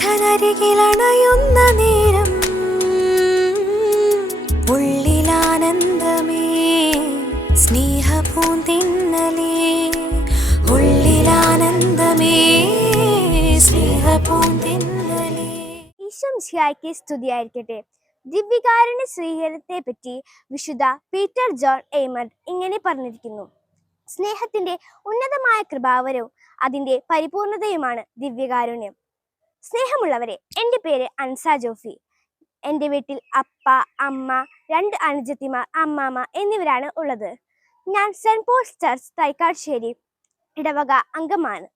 നാഥനരികിലണയുന്ന നേരം ഉള്ളിലാനന്ദമേ സ്നേഹപൂന്തിന്നലേ, ഉള്ളിലാനന്ദമേ സ്നേഹപൂന്തിന്നലേ. ഈശോ മിശിഹായ്ക്ക് സ്തുതിയായിരിക്കട്ടെ. ദിവ്യകാരുണ്യ സ്വീകരണത്തെ പറ്റി വിശുദ്ധ പീറ്റർ ജോൺ എയ്മണ്ട് ഇങ്ങനെ പറഞ്ഞിരിക്കുന്നു: സ്നേഹത്തിന്റെ ഉന്നതമായ കൃപാവരവും അതിന്റെ പരിപൂർണതയുമാണ് ദിവ്യകാരുണ്യം. സ്നേഹമുള്ളവരെ, എൻ്റെ പേര് അൻസ ജോഫി. എൻ്റെ വീട്ടിൽ അപ്പ, അമ്മ, 2 അനുജത്തിമാർ, അമ്മാമ്മ എന്നിവരാണ് ഉള്ളത്. ഞാൻ സെന്റ് പോൾസ് ചർച്ച് തൈക്കാട്ശ്ശേരി ഇടവക അംഗമാണ്.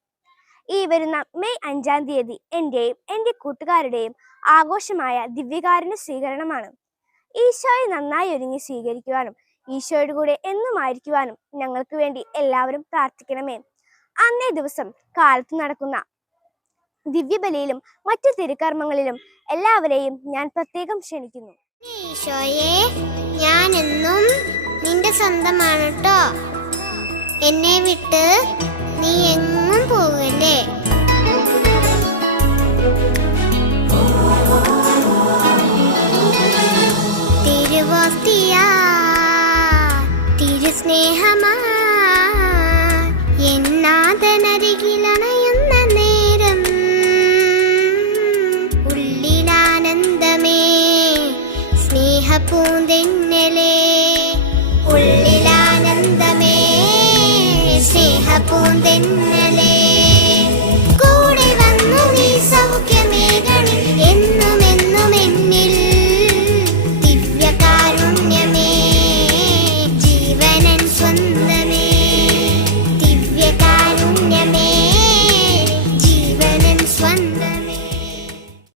ഈ വരുന്ന മെയ് 5-ാം തീയതി എൻ്റെയും എൻ്റെ കൂട്ടുകാരുടെയും ആഘോഷമായ ദിവ്യകാരുണ്യ സ്വീകരണമാണ്. ഈശോയെ നന്നായി ഒരുങ്ങി സ്വീകരിക്കുവാനും ഈശോയുടെ കൂടെ എന്നുമായിരിക്കുവാനും ഞങ്ങൾക്ക് വേണ്ടി എല്ലാവരും പ്രാർത്ഥിക്കണമേ. അന്നേ ദിവസം കാലത്ത് നടക്കുന്ന ദിവ്യബലിയിലും മറ്റു തിരുക്കർമ്മങ്ങളിലും എല്ലാവരെയും ഞാൻ പ്രത്യേകം ക്ഷണിക്കുന്നു. ഈശോയെ, ഞാൻ എന്നും നിന്റെ സ്വന്തമാണ് ട്ടോ. എന്നെ വിട്ട് നീ എങ്ങും പോകല്ലേ. തിരുവോസ്തിയാ തിരുസ്നേഹമാ എന്നാഥനരികിലണയുന്ന നേരം ഉള്ളിലാനന്ദമേ സ്നേഹപൂന്തിന്നലേ, ഉള്ളിലാനന്ദമേ സ്നേഹപൂന്തിന്നലേ. കൂടെ വന്നു നീ സൗഖ്യമേകണേ.